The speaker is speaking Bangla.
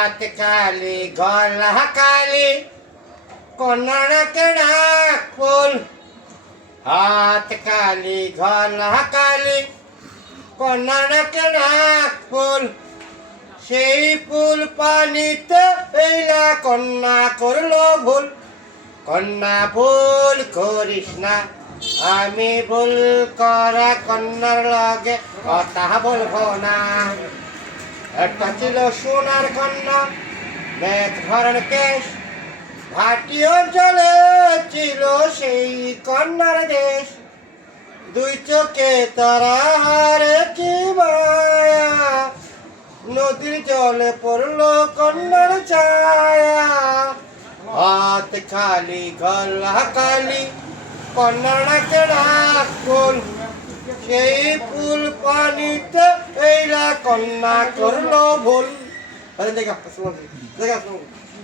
হাত কালি গলা কালি কন্যাকে ডাক ফুল হাত কালি গলা কালি কন্যাকে ডাক ফুল সেই ফুল পানিতে এইলা কন্যা করলো ভুল কন্যা ভুল করিস না আমি ভুল করা কন্যার লগে কথা বলবো না একটা ছিল সোনার কন্যা মেঘ ভরণ কেশ ভাটি অঞ্চলে ছিল সেই কন্যার দেশ দুই চোখে তারা হারে কি মায়া নদীর জলে পড়লো কন্যার ছায়া হাত খালি গলা কালি কন্যাকে ডাক ফুল সেই ফুল পানিতে এইলা কন্যা করলো ভুল দেখা